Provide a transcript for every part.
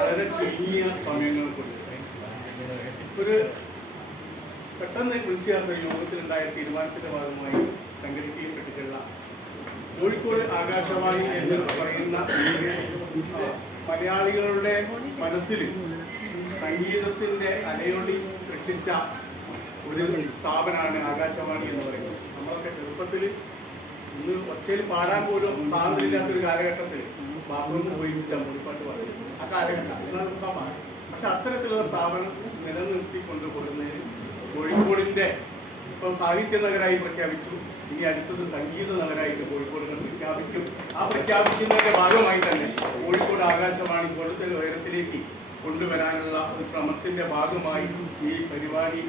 വളരെ ചുരുങ്ങിയ സമയങ്ങൾക്കുള്ളിൽ ഒരു പെട്ടെന്ന് വിളിച്ചു ചേർത്ത യോഗത്തിലുണ്ടായ തീരുമാനത്തിന്റെ ഭാഗമായി സംഘടിപ്പിക്കപ്പെട്ടിട്ടുള്ള കോഴിക്കോട് ആകാശവാണി എന്ന് പറയുന്ന മലയാളികളുടെ മനസ്സിൽ സംഗീതത്തിന്റെ അലയൊളി സൃഷ്ടിച്ച ഒരു സ്ഥാപനമാണ് ആകാശവാണി എന്ന് പറയുന്നത്. നമ്മളൊക്കെ ചെറുപ്പത്തിൽ ഇന്ന് ഒച്ചയിൽ പാടാൻ പോലും സ്വാതന്ത്ര്യമില്ലാത്തൊരു കാലഘട്ടത്തിൽ ബാത്റൂമിൽ പോയിട്ടില്ല മൂളിപ്പാട്ട് പാടും. ആ കാലഘട്ടം നിർത്തമാണ്. പക്ഷെ അത്തരത്തിലുള്ള സ്ഥാപനം നിലനിർത്തി കൊണ്ടുപോകുന്നതിന് കോഴിക്കോടിന്റെ ഇപ്പം സാഹിത്യ നഗരമായി പ്രഖ്യാപിച്ചു. ഇനി അടുത്തത് സംഗീത നഗരമായിട്ട് കോഴിക്കോട് പ്രഖ്യാപിക്കും. ആ പ്രഖ്യാപിക്കുന്നതിന്റെ ഭാഗമായി തന്നെ കോഴിക്കോട് ആകാശവാണി കൂടുതൽ ഉയരത്തിലേക്ക് കൊണ്ടുവരാനുള്ള ഒരു ശ്രമത്തിന്റെ ഭാഗമായി ഈ പരിപാടി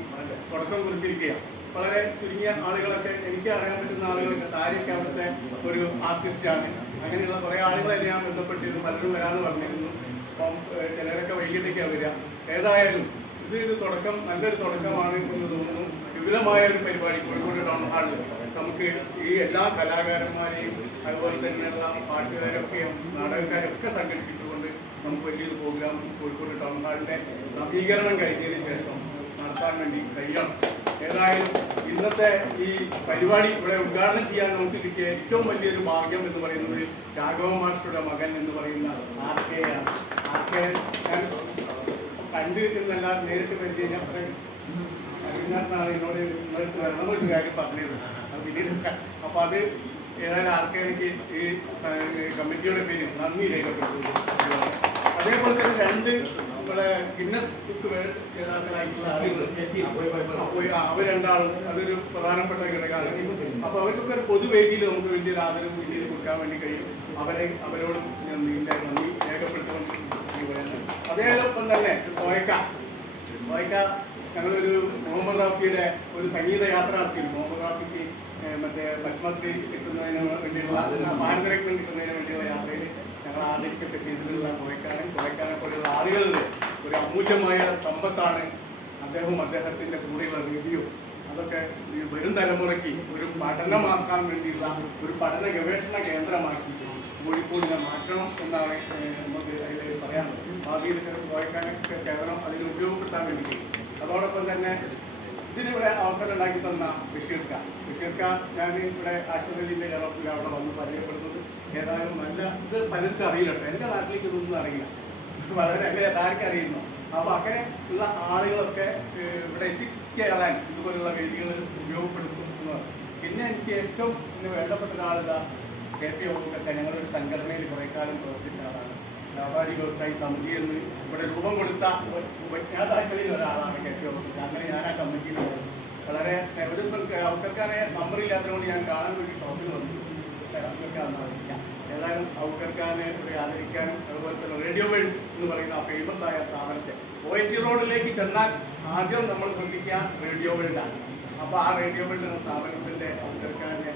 തുടക്കം കുറിച്ചിരിക്കുകയാണ്. വളരെ ചുരുങ്ങിയ ആളുകളൊക്കെ, എനിക്ക് അറിയാൻ പറ്റുന്ന ആളുകളൊക്കെ, താരൊക്കെ അവിടുത്തെ ഒരു ആർട്ടിസ്റ്റാണ്. അങ്ങനെയുള്ള കുറേ ആളുകളെ ഞാൻ ബന്ധപ്പെട്ടിരുന്നു. പലരും വരാമെന്ന് പറഞ്ഞിരുന്നു. അപ്പം ചിലരൊക്കെ വൈകിട്ടേക്കാണ് വരിക. ഏതായാലും ഇതൊരു തുടക്കം, നല്ലൊരു തുടക്കമാണ് എന്ന് തോന്നുന്നു. വിപുലമായ ഒരു പരിപാടി കോഴിക്കോട് ടൗൺ ഹാളിൽ നമുക്ക് ഈ എല്ലാ കലാകാരന്മാരെയും അതുപോലെ തന്നെയുള്ള പാട്ടുകാരൊക്കെയും നാടകക്കാരൊക്കെ സംഘടിപ്പിച്ചുകൊണ്ട് നമുക്ക് വലിയൊരു പ്രോഗ്രാം കോഴിക്കോട് ടൗൺ ഹാളിന്റെ നവീകരണം കഴിഞ്ഞതിന് ശേഷം നടത്താൻ വേണ്ടി കഴിയണം. ഏതായാലും ഇന്നത്തെ ഈ പരിപാടി ഇവിടെ ഉദ്ഘാടനം ചെയ്യാൻ നമുക്ക് കിട്ടിയ ഏറ്റവും വലിയൊരു ഭാഗ്യം എന്ന് പറയുന്നത് രാഘവ മാസ്റ്ററുടെ മകൻ എന്ന് പറയുന്ന ആർക്കെ ആണ്. ആർക്കെ ഞാൻ കണ്ട് എന്നല്ല, നേരിട്ട് പരിചയം ഞാൻ പറയും. അതിനാണ് എന്നോട് നിങ്ങൾക്ക് വരണമെന്നൊരു കാര്യം പറഞ്ഞത്. അത് പിന്നീട് അപ്പൊ അത് ഏതായാലും ആർക്കെ എനിക്ക് ഈ കമ്മിറ്റിയുടെ പേര് നന്ദി രേഖപ്പെടുത്തുന്നു. അതേപോലെ തന്നെ രണ്ട് നമ്മുടെ ഗിന്നസ് ബുക്ക് ജേതാക്കളായിട്ടുള്ള ആളുകൾ അവർ രണ്ടാളും അതൊരു പ്രധാനപ്പെട്ട ഘടകമാണ്. അപ്പൊ അവർക്കൊക്കെ ഒരു പൊതുവേദിയിൽ നമുക്ക് വലിയൊരു ആദരവ് ഇന്ത്യയിൽ കൊടുക്കാൻ വേണ്ടി കഴിയും. അവരോടും ഞാൻ നന്ദി രേഖപ്പെടുത്തുമെന്ന് പറയുന്നത്. അതേപോലെ തന്നെ കോയക്ക ഞങ്ങളൊരു മുഹമ്മദ് റാഫിയുടെ ഒരു സംഗീത യാത്ര നടത്തിയിരുന്നു. മുഹമ്മദ് റാഫിക്ക് മറ്റേ പത്മശ്രീ കിട്ടുന്നതിന് വേണ്ടിയുള്ള ഭാരതരത്നം കിട്ടുന്നതിന് വേണ്ടിയുള്ള യാത്രയിൽ ഞങ്ങൾ ആദരിക്കൊക്കെ ചെയ്തിട്ടുള്ള കോയക്കാനെ പോലെയുള്ള ആളുകളുടെ ഒരു അമൂല്യമായ സമ്പത്താണ് അദ്ദേഹവും അദ്ദേഹത്തിന്റെ കൂടെയുള്ള റേഡിയോ. അതൊക്കെ വരും തലമുറയ്ക്ക് ഒരു പഠനമാക്കാൻ വേണ്ടിയുള്ള ഒരു പഠന ഗവേഷണ കേന്ദ്രമാക്കി കോഴിക്കോടിനെ മാറ്റണം എന്നാണ് നമുക്ക് അതിൽ പറയാനുള്ളത്. ഭാവിയിൽ കോയക്കാനൊക്കെ സേവനം അതിന് ഉപയോഗപ്പെടുത്താൻ വേണ്ടി. അതോടൊപ്പം തന്നെ ഇതിനിവിടെ അവസരം ഉണ്ടാക്കി തന്ന ബഷീർക്ക ഞാൻ ഇവിടെ ആശുപത്രിയിലെ കേരളത്തിൽ അവിടെ വന്ന് പരിചയപ്പെടുന്നത്. ഏതായാലും നല്ല ഇത് പലർക്കും അറിയില്ല കേട്ടോ. എൻ്റെ നാട്ടിലേക്ക് ഇതൊന്നും അറിയില്ല. വളരെ അങ്ങനെ ആർക്കും അറിയുന്നു. അപ്പോൾ അങ്ങനെ ഉള്ള ആളുകളൊക്കെ ഇവിടെ എത്തിച്ചേരാൻ ഇതുപോലുള്ള വേദികൾ ഉപയോഗപ്പെടുത്തുന്നതാണ്. പിന്നെ എനിക്ക് ഏറ്റവും വേണ്ടപ്പെട്ട ഒരാളിതാ KP യോഗത്തൊക്കെ ഞങ്ങളൊരു സംഘടനയിൽ കുറേ കാലം പ്രവർത്തിച്ച ആളാണ്. വ്യാപാരി വ്യവസായി സമിതി എന്ന് ഇവിടെ രൂപം കൊടുത്ത ഉപജ്ഞാതാക്കളിൽ ഒരാളാണ് KP യോഗത്തൊക്കെ. അങ്ങനെ ഞാൻ ആ കമ്മിറ്റിയിലുണ്ട്. വളരെ ഒരു ദിവസം ഔക്കർക്കാനെ നമ്പറില്ലാത്തതുകൊണ്ട് ഞാൻ കാണാൻ വേണ്ടി ഷോപ്പിൽ വന്നു. ഏതായാലും ഔക്കർക്കാനെ ഇവിടെ ആദരിക്കാനും അതുപോലെ തന്നെ റേഡിയോ വേൾഡ് എന്ന് പറയുന്ന ആ ഫേമസ് ആയ സ്ഥാപനത്തെ OIT റോഡിലേക്ക് ചെന്നാൽ ആദ്യം നമ്മൾ ശ്രദ്ധിക്കുക റേഡിയോ വേൾഡാണ്. അപ്പോൾ ആ റേഡിയോ വേൾഡ് എന്ന സ്ഥാപനത്തിൻ്റെ ഔക്കർക്കാനെ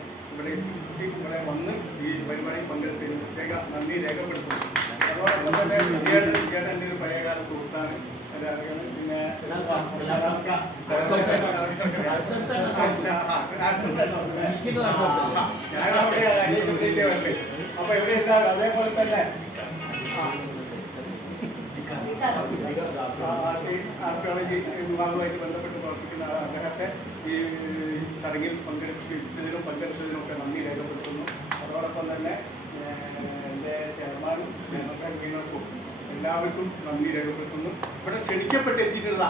ഇവിടെ വന്ന് ഈ പരിപാടി പങ്കെടുത്തതിന് പ്രത്യേക നന്ദി രേഖപ്പെടുത്തുന്നു. അതോടൊപ്പം തന്നെ വിജയേട്ടൻ്റെ ഒരു പഴയകാല സുഹൃത്താണ്. പിന്നെ അപ്പൊ എവിടെ ഉണ്ടാവും. അതേപോലെ തന്നെ ആർക്കിയോളജി വിഭാഗവുമായിട്ട് ബന്ധപ്പെട്ട് പ്രവർത്തിക്കുന്ന അദ്ദേഹത്തെ ഈ ചടങ്ങിൽ പങ്കെടുത്തതിനും ഒക്കെ നന്ദി രേഖപ്പെടുത്തുന്നു. അതോടൊപ്പം തന്നെ എൻ്റെ ചെയർമാനും കൺവീനർക്കും എല്ലാവർക്കും നന്ദി രേഖപ്പെടുത്തുന്നു. ഇവിടെ ക്ഷണിക്കപ്പെട്ടെത്തിയിട്ടുള്ള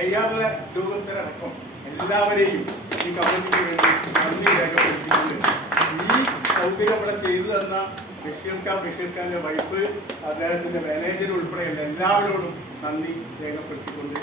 ഏയാളുള്ള ഉദ്യോഗസ്ഥരടക്കം എല്ലാവരെയും ഈ കമ്മിറ്റിക്ക് വേണ്ടി നന്ദി രേഖപ്പെടുത്തിയിട്ടുണ്ട്. ഈ സൗകര്യം ഇവിടെ ചെയ്തു തന്ന ബഷീർഖാന്റെ വൈഫ്, അദ്ദേഹത്തിന്റെ മാനേജർ ഉൾപ്പെടെയുള്ള എല്ലാവരോടും നന്ദി രേഖപ്പെടുത്തിക്കൊണ്ട്